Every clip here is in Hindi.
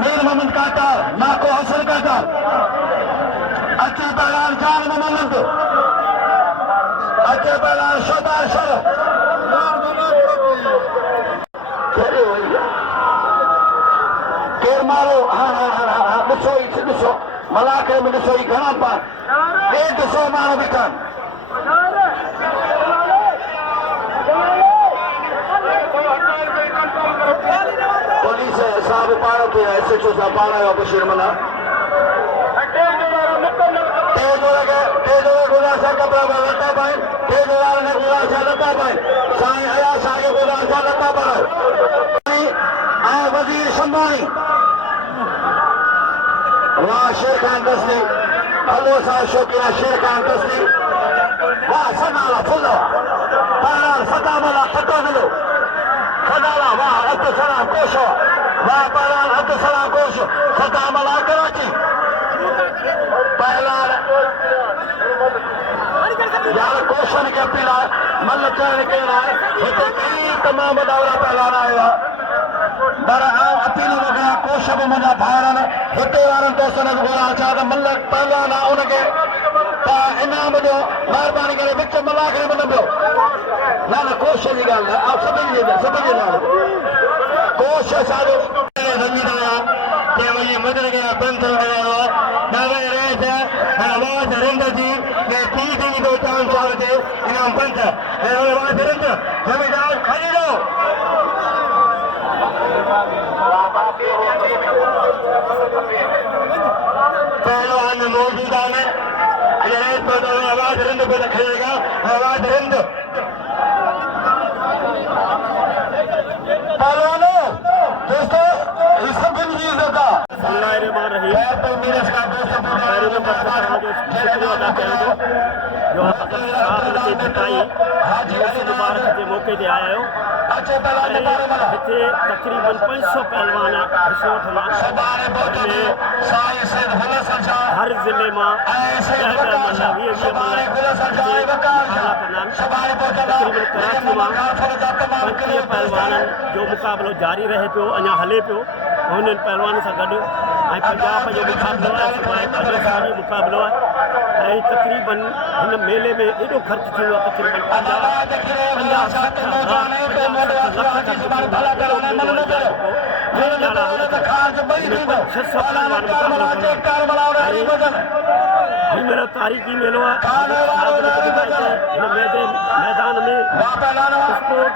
मीर मोहम्मद काका नाको हसन काका अच्छे पहलवान जान मोहम्मद अच्छे पहलवान शोतार शर केर मारो हाँ हाँ हाँ हाँ ॾिसो ॾिसो मलाके में ॾिसो घणा पार 150 माण्हू बीठा पुलिस साहब पाण थे SHO साहब पाण आयो बशीर मना गुज़ारिश कपिड़ा लटा पाइन ने गुज़ारिश लटा पाइन साईं हया शाह खे गुज़ारिश लटा पाइन ऐं वज़ीर शंभाणी वाह शेर खान दस्ती हलो सां शौक़ीन शेर खान दस्ती वाह सनाला फुल पारार सदामला फटो मिलो सदाला वाह अब्दुलसलाम कोश वाह पारार अब्दुलसलाम कोश सदामला कराची पहलार यार कोशन के पीला मल चढ़ के लाए हिते कई तमाम दौरा पहलान आया पर अपील वगैरह कोश भी मुंहिंजा भाइर आहिनि हिते वारनि दोस्तनि खे घुरां छा त मल पहलान आहे उनखे इनाम ॾियो महिरबानी करे विच मलाक में न पियो न कोश जी ॻाल्हि आहे सभिनी जे नाले कोश असांजो रंगीन आया कंहिं वञी मदर कया पंथ वग़ैरह नावे रेस आवाज़ रिंद जी के तीस जी दो चांद साल के इनाम पंथ आवाज़ रिंद जमीदार खरीदो पहलवान मौजूदा में रेस पर आवाज़ रिंद को रखेगा आवाज़ रिंद पहलवानों दोस्तों इस सब की चीज होता जो मौके ते आया हो तकरीबन 500 पहलवान हर जिले में पहलवान जो मुकाबलो जारी रहे पियो अञा हले पियो उन्हनि पहलवान सां गॾु ऐं पंजाब जो मुकाबलो आहे राजस्थानी मुकाबलो आहे ऐं तक़रीबन हिन मेले में एॾो ख़र्च थी वियो आहे तक़रीबन 50 तारीख़ी मेलो आहे हिन मैदान में स्पोर्ट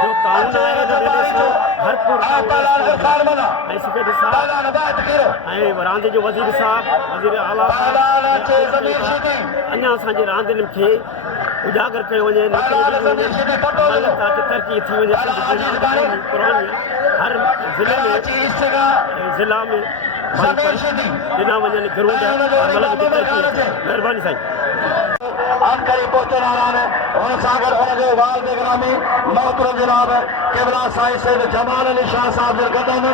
जो कानून आहे भरपूर ऐं रांदि जो वज़ीर साहब वज़ीर आला अञा असांजे रांदियुनि खे उजागर कयो वञे ताकि तरक़ी थी वञे पुरानी हर ज़िला में ॾिना वञनि ग्रूड महिरबानी साईं अनकरी पहुंचण वारा आहिनि हुन सां गॾु हुनजो वाल ग्रामी मोहतरम जनाब क़िबला साईं सैयद जमाल अली शाह साहब जे गॾु आहिनि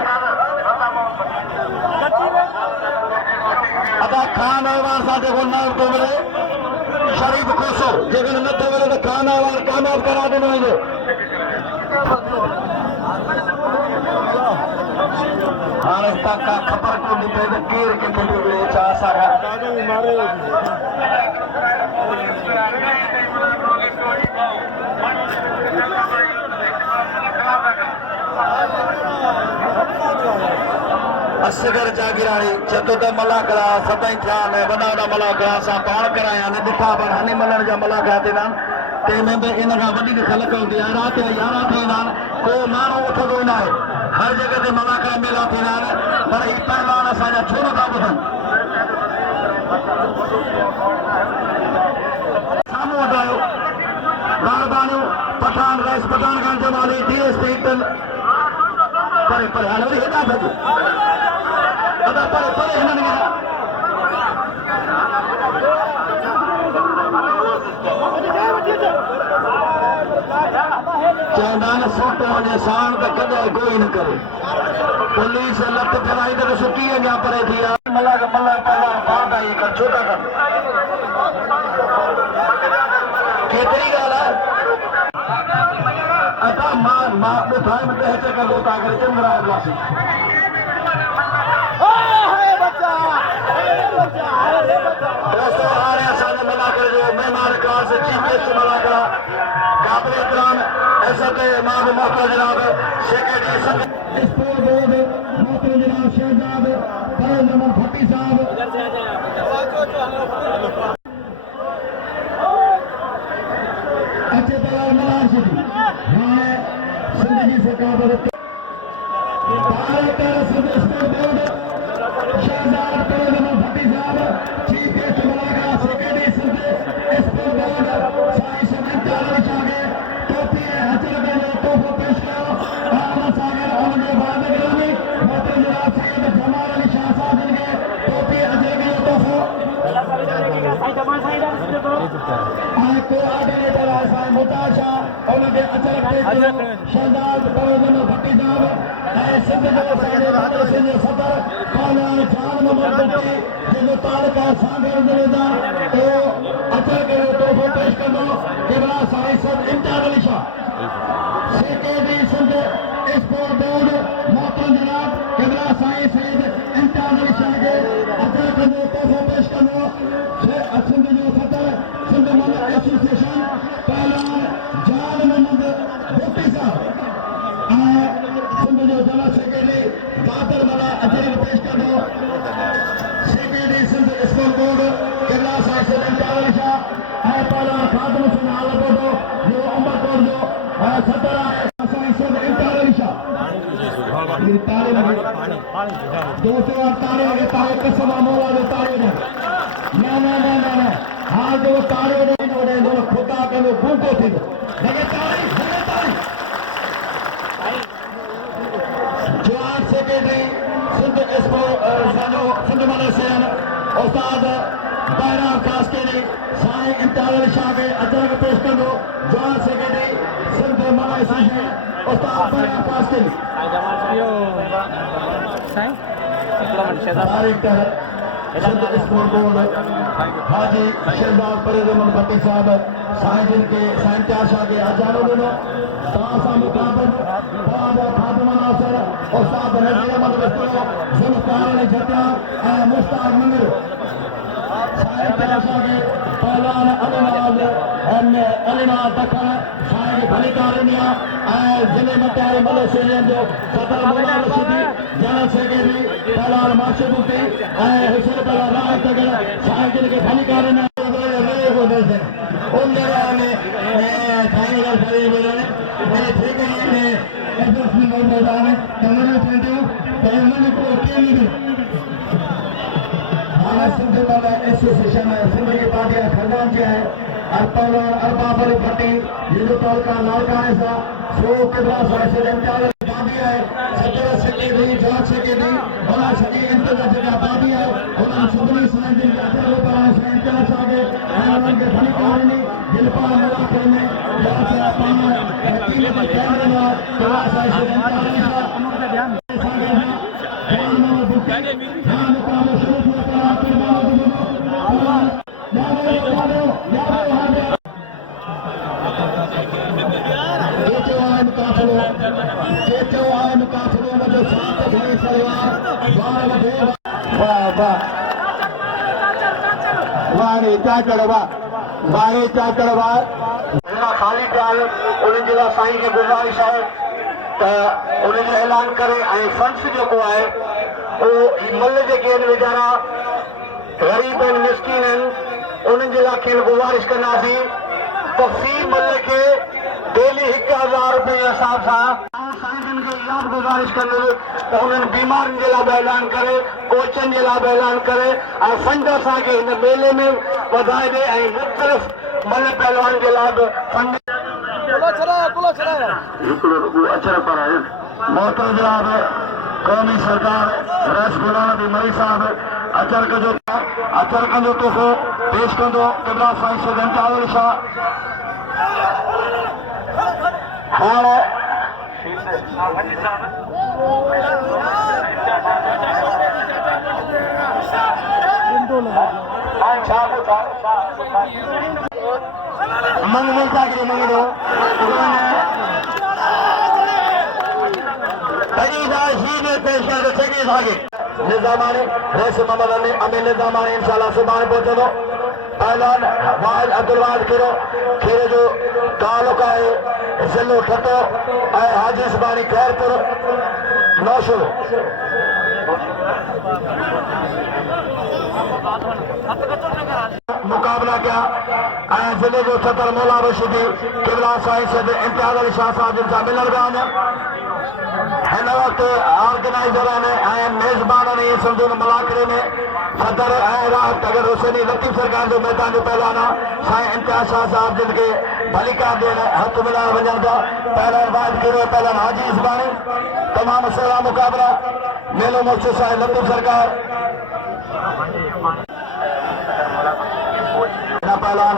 अदा खान अहवान सां जेको न थो मिले शरीफ़ कोसो जेकॾहिं नथो मिले त खान अहवान कामयाब करा ॾिनो वेंदो हाणे तव्हां ख़बर कोन्हे पए त केरु किथे थो मिले छा असांखां असगर जागीराणी चतो त मलाकड़ा सदाई थिया आहिनि वॾा वॾा मलाकड़ा असां पाण कराया आहिनि ॾिठा पर हनी मलण जा मलाकड़ा थींदा आहिनि तंहिंमें बि इन खां वधीक ख़लक हूंदी आहे राति जा 11 थी वेंदा आहिनि को माण्हू उथंदो न आहे हर जॻह ते मलाकड़ा मेला थींदा आहिनि पर ही पहलवान असांजा छो नथा ॿुधनि साम्हूं वधायो महिरबानियूं पठान रैस पठान खान जमाली DSP परे परे हाणे वरी हेॾा भॼो अदा परे परे हिननि खे चवंदा आहिनि सुट वञे साण त कॾहिं कोई न करे पुलिस लत फैलाई त सुठी अॻियां परे थी आहे मलाक पहलवान पाण था इहे कर छो था कनि केतिरी ॻाल्हि आहे मां ॿुधाए मूंखे हिते कर लोटा करे चंद्रा ग्लासी दोस्तों हाणे असांजे मलाकर जो महिमान खास चीफ गेस्ट मलाकर काबिल इकराम इज़त इमाम मोहतरम जनाब सेक्रेटरी स्पोर्ट बोर्ड मोहतरम जनाब शहजाद फैज अहमद भट्टी साहब अच्छे तरह मलार शरीफ हाणे सिंध जी सरकार director Sindh sport board Shahzad Faiz Ahmed Bhatti साहब चीफ गेस्ट मलाकर secretary Sindh sport board Sain Shaman Ali Shah टोपी हजर जो तोहफो पेश कयो आला सागर उनके बाद गिरामी मोहतरम जनाब सैयद जमाल अली शाह साहब जिनके टोपी हजर जो तोहफो कोऑर्डिनेटर है साईं मुतार शाह उनके अचर पेश कयो शहजाद फैज अहमद भट्टी साहब सिंध जो साईं राजस्थान जो सदर मौलाना जान मोहम्मद भट्टी जिनो तालुका सांगर जिले दा तो अचर कयो तोहफो पेश कंदो केवला साईं सद Imtiaz Ali Shah secretary Sindh sport board मोहतरम जनाब केवला साईं सैयद इम्तियाज अली शाह के अचर कंदो तोहफो पेश कंदो सिंध जो सदर सिंध मोहम्मद एसोसिएशन पहलवान जान मोहम्मद भट्टी साहब सिंध जो जनरल सेक्रेटरी दादर मला अचर पेश कंदो सेक्रेटरी सिंध स्पोर्ट बोर्ड केवला साईं सैयद इम्तियाज अली शाह पहलवान खादम सिंह आलपोटो जो अमरकोट जो सदर है साईं सैयद इम्तियाज अली शाह दोस्तों तारे लगे तारे कसम मोला जो तारे लगे न हाँ जो तारे लगे जो खुदा के लोग भूखो थी लगे तारे जवान सेक्रेटरी सिंध सिंध मलेशियन उस्ताद बहरा खास के लिए साईं इम्तियाज अली शाह के अचर पेश कर दो जवान सेक्रेटरी सिंध मलेशियन उस्ताद बहरा खास के लिए डायरेक्टर सिंध स्पोर्ट बोर्ड हाजी शहजाद फैज अहमद भट्टी साहब साईं जिनके साईं इम्तियाज शाह के अजानो दिनो तासा मुकाबल बाबा खादम नासर उस्ताद नजीर अहमद बिस्तरो जुल्फकार अली जटा मुश्ताक मंगरू साईं इम्तियाज शाह के पहलवान अलीनाज दखन साईं की भली कारिनिया जिले मटारे मलेशियन जो सदर मौलाना रशीदी जनरल सेक्रेटरी पहलवान माशबूती हुसैन पहलवान राय तगड़ साईं जिनके भली कारिनिया एसोसिएशन सिंध की पार्टी खंडान जी है पहलवान अरबाब अली भट्टी जिनको तालुका लालकाने सा सो केवला साईं सैयद इम्तियाज बाबी है सदर सेक्रेटरी जॉर्ज सेक्रेटरी भला सभी इंतजार जगह बाबी है उन्होंने सभी साईं जिनके अचर होता है साईं इम्तियाज शाह के उनके भली कहानी दिलपा मुलाकात में जहाँ से पान तीन कैमरे में केवला साईं सैयद इम्तियाज अली शाह खाली प्याल उन्हनि जे लाइ साईं खे गुज़ारिश आहे त उन्हनि जो ऐलान करे ऐं फंड्स जेको आहे उहो मल जेके आहिनि वीचारा ग़रीब आहिनि मिसकीन आहिनि उन्हनि जे लाइ खेल गुज़ारिश कंदासीं त फी मल खे डेली 1000 रुपए जे हिसाब सां साईं खे इहा बि गुज़ारिश कंदुसि त उन्हनि बीमारियुनि जे लाइ बि ऐलान करे कोचनि जे लाइ बि ऐलान करे ऐं फंड असांखे हिन मेले में वधाए ॾे ऐं मुख़्तलिफ़ मल पहलवान जे लाइ बि फंड अचर पर आहे मोहतरम जनाब क़ौमी सरकार रस गुलाम नबी मरी साहब अचर कंदो तोहफ़ो पेश कंदो क़िबला साईं सैयद इम्तियाज अली शाह हाणे मंगनी चाकरी मंगड़ो पेश करें सघे सागे निजामानी रेस मोहम्मद अली अमीन निजामानी इंशाल्लाह सुभाणे पहुंचंदो पहलवान वाहिद अब्दुल वाहिद खीरे जो तालुक है ज़िलो ठतो हाजी सुभाणी खैरपुर नौशो मुकाबला क्या जिले जो सदर मौला रशीदी किबला साईं सद इम्तियाज अली शाह साहब जिन सां मिलण विया आहिनि हिन वक़्तु ऑर्गेनाइज़र आहिनि मेज़बान आहिनि इहे सम्झो न मुलाक़रे में सदर ऐं राहत अगर हुसैनी लतीफ़ सरकार जो मैदान जो पहलवान आहे साईं इम्तियाज शाह साहब जिन खे भलिका ॾियण हथ मिलाइण वञनि था पहलवान वाहिद खीरो पहलवान हाजी इस्मानी तमामु सुहिणा मुक़ाबला मेलो मखसूस आहे लतीफ़ सरकार पहलवान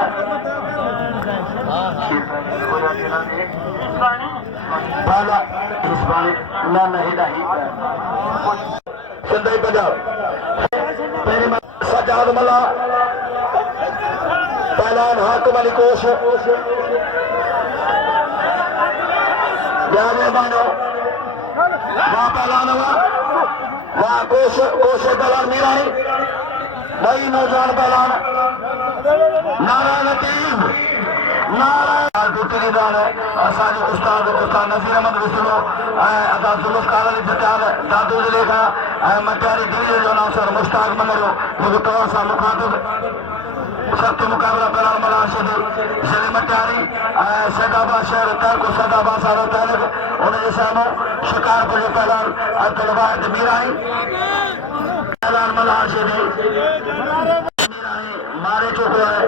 सिंधई पंजाब सजाद मला पहलवान हाकिम अली कोश मानो वाह पहलवान वाह कोश पहलवान मीरानी नई नौजवान पहलवान नारा लतीफ नारा दुतरीदार असांजो उस्ताद नज़ीर अहमद विसरो अदा जुल्फ़कार अली जटाल दादू ज़िले खां मटियारी दिल्ली जो अनाउंसर मुश्ताक मंगरो जेको तव्हां सां मुखातिब सख़्त मुक़ाबला पहलवान मला रशीदी ज़िले मटियारी सैदाबाद शहर तर्क सैदाबाद सां तालिक़ उनजे साम्हूं शिकारपुर जो पहलवान अब्दुल वाहिद मीरानी पहलवान मला रशीदी मारे चुको है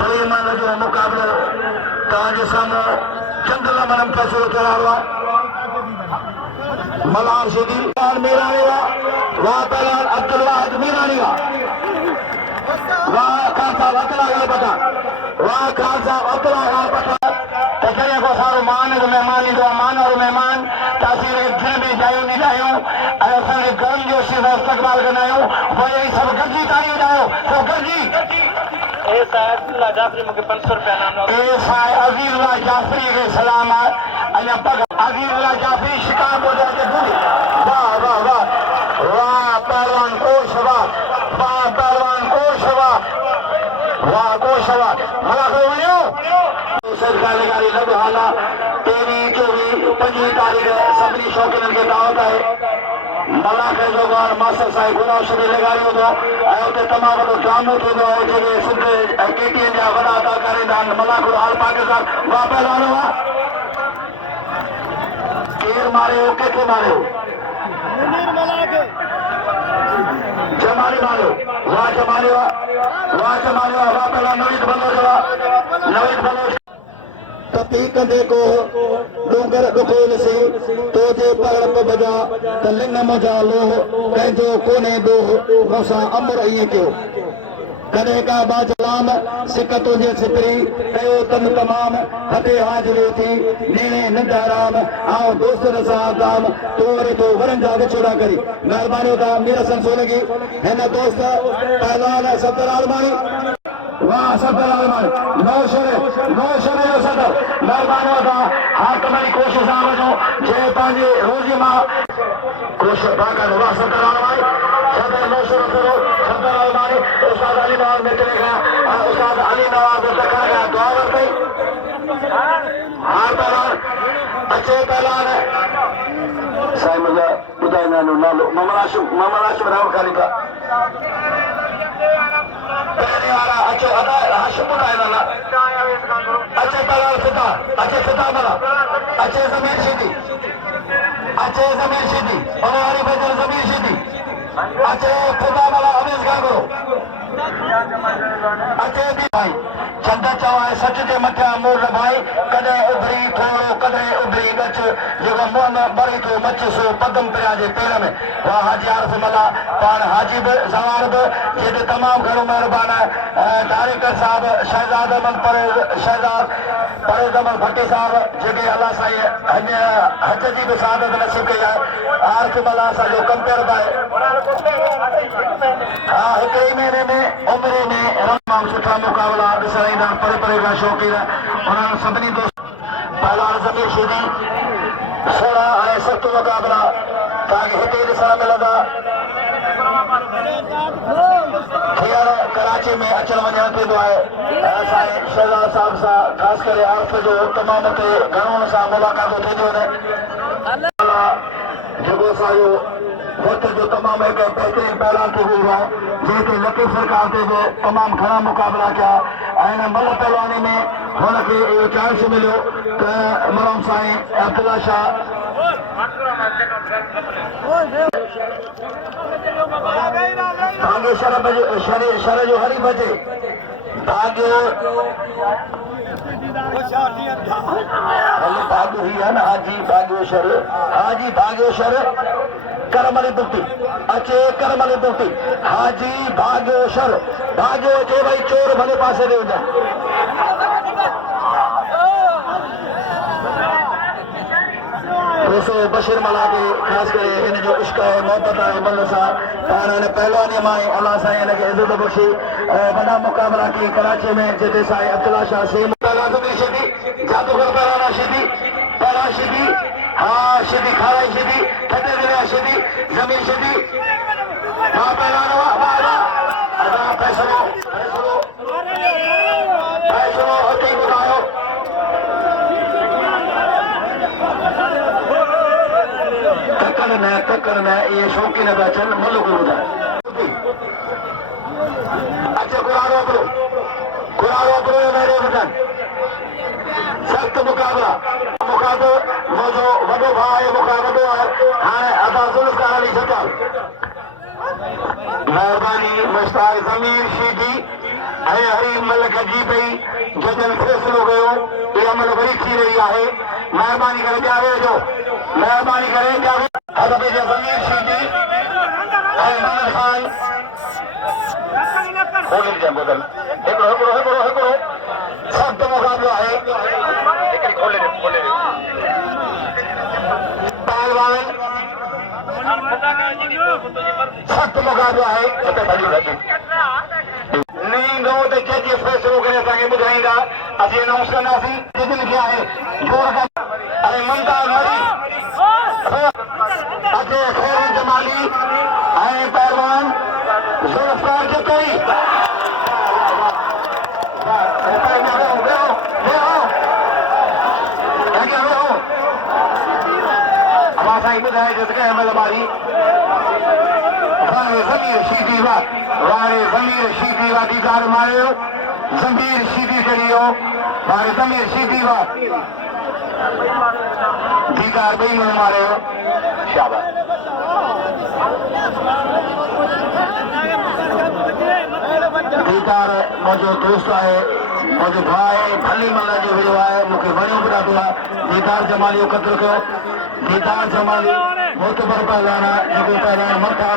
टे मन जो मुकाबलो तव्हांजे साम्हूं चंदला मनम फैसलो करायो आहे मलार रशीदी मीरानी वाह पहलवान अब्दुल वाहिद मीरानी वाह खान साहब अतला गाल पता वाह खान साहब अतला गाल पता तकरीर को सारो मान मेहमान ईंदो मान और मेहमान तासीर दिल में जायूं निजायूं असांजे गर्म जो इस्तक़बाल कंदा आहियूं पोइ सभु गॾिजी ताड़ी वॼायो सभु गॾिजी अज़ीज़ुल्लाह जाफ़री मूंखे 500 रुपया नाम अज़ीज़ुल्लाह जाफ़री खे सलाम आहे अञा पग अज़ीज़ुल्लाह जाफ़री शिकारपुर जे वाह वाह वाह वाह पहलवान कोश वाह वाह पहलवान कोश वाह कोश वाह मला खे वञो सरकारी गाड़ी लॻ हाल आहे 23 24 25 तारीख़ सभिनी शौक़ीननि खे दावत आहे मलाखे जो गान मास्टर साहिब गुलाम शबीर लॻायो थो ऐं उते तमामु वॾो ड्रामो थींदो आहे जेके सिंध ऐं केटीएन जा वॾा अदाकार ईंदा आहिनि मलाखो ऑल पाकिस्तान वाह पहलवान वाह केरु मारियो कंहिंखे मारियो जमाली मारियो वाह जमाली वाह पहलवान नवीद बलोच वाह नवीद बलोच तपी कंदे को डूंगर दुखोल सी तो जे पगड़ बजा त लिंग मुंहिंजा लोह कंहिंजो कोन्हे दोह मूंसां अमर ईअं कयो कॾहिं का बाजलाम सिक तुंहिंजे सिपरी कयो तन तमाम हथे हाज़िरी थी नेणे निंड हराम आऊं दोस्तनि सां दाम तूं वरी तो वरनि जा विछोड़ा करी महिरबानी था मीर संसो लॻी हिन दोस्त पहलवान सफर आलमानी वाह सफर आलमानी नौशरे जो सदर महिरबानी था हाकिम अली कोशिश सां वञो जे पंहिंजी रोज़ी मां कोशिश बाक़ाइदा वाह सफर आलमानी सदर नौशर करो सफर आलमानी उस्ताद अली नवाज़ मिटले खां उस्ताद अली नवाज़ तखण खां दुआ वरितई हार पहलवान अचे पहलवान साईं मुंहिंजा ॿुधाईंदा आहिनि नालो मोहम्मद हाशिम राहुल खालिका पहले वाला अच्छे हाशिम ॿुधाईंदा ना अच्छे पहलवान फिता मला अच्छे ज़मीर शीदी उन वारी बजर ज़मीर शीदी अच्छे फिता मला अवेश गांगरो अच्छे भी भाई चंदा चवाए सच जे मथियां मोर भाई कॾहिं उभरी थोरो कॾहिं उभरी गच जेको मुंहं में बड़ी थो मच सो पदम पिया जे पेर में वाह हाजी आरिफ मला पाण हाजी बि सवार बि जेके तमामु घणो महिरबान आहे डायरेक्टर साहब शहजाद अहमद परेज़ अहमद भट्टी साहब जेके अलाह साईं हज जी बि सआदत नसीब कई आहे आरिफ मला असांजो कंपेयर आहे हा हिकु ई महीने में उमिरि में तमामु सुठा मुक़ाबला ॾिसण ईंदा परे परे खां शौक़ीन उन्हनि सभिनी दोस्त पहलवान ज़मीर शीदी 16 ऐं 7 मुक़ाबला ताकि हिते ॾिसण मिलंदा हींअर कराची में अचण वञण थींदो आहे ऐं असांजे शहज़ाद साहिब सां ख़ासि करे आर्फ जो तमामु हुते घणो सां मुलाक़ातूं थींदियूं आहिनि जेको असांजो वक़्त जो तमामु हिकु बहितरीन पहलान थी वियो आहे जंहिंखे लतीफ़ सरकार ते बि तमामु घणा मुक़ाबला कया ऐं हिन मल पहलवानी में हुनखे इहो चांस मिलियो त मरम साईं अब्दुल्ला शाह भाग्य शर जो हरी बजे भाग्य भाग्य ही है ना हाजी भाग्येश्वर हाजी भाग्येश्वर करमली दुखती अचे करमली दुखती हाजी भाग्येश्वर भाग्यो अचे भाई चोर भले पासे दे वञे दोस्तों बशीर मला के ख़ासि करे हिन जो इश्क आहे मोहबत आहे मन सां पाण हिन पहलवानी मां अल्लाह साईं हिनखे इज़त बख़्शी वॾा मुक़ाबला कई कराची में जिते साईं अब्दुल्ला शाह सीम जादूगर पहलवान शिदी हाँ शिदी खाराई शिदी थधे दिलिया शिदी ज़मीन शिदी हाँ पहलवान फैसलो हुते ई ॿुधायो तकड़ न ये शौक़ीन पिया अचनि मुल्क ॿुधाए अचे कुरारो हिकिड़ो मेरे वठनि सख़्त मुक़ाबला मुक़ाबलो मुंहिंजो वॾो भाउ आहे मूंखां वॾो आहे हाणे अदा ज़ुल्फ़कार अली सचाल महिरबानी मुश्ताक ज़मीर शीदी ऐं हरी मलिक जी पई जजनि फ़ैसिलो कयो इहा अमल वरी थी रही आहे महिरबानी करे ॿिया वेझो महिरबानी करे ॿिया हज़रत ज़मीर शीदी ऐं महमद ख़ान खोले ॾिजां बोतल हिकिड़ो सख़्त मुक़ाबलो आहे हिकिड़ी खोले ॾे पहलवान सख़्त मुक़ाबलो आहे हुते भली रखी नींदो त जज फ़ैसिलो करे असांखे ॿुधाईंदा असीं अनाउंस कंदासीं जजनि खे आहे जोर अरे मुमताज़ मरी अचे खैर जमाली ऐं पहलवान ज़ुल्फ़कार जतोई साईं ॿुधाए कंहिं महिल ॿारी ज़मीर शीदी वा दीदार मारियो ज़मीर शीदी चढ़ी वियो वारे ज़मीर शीदी वा दीदार ॿई में मारियो शाबाश दीदार मुंहिंजो दोस्त आहे मुंहिंजो भाउ आहे भली मन जो वियो आहे मूंखे वणियो बि ॾाढो आहे दीदार जमाली जो क़दुरु कयो दीदार जमाली मोतबर पहलवान आहे जेको पहलवान मथा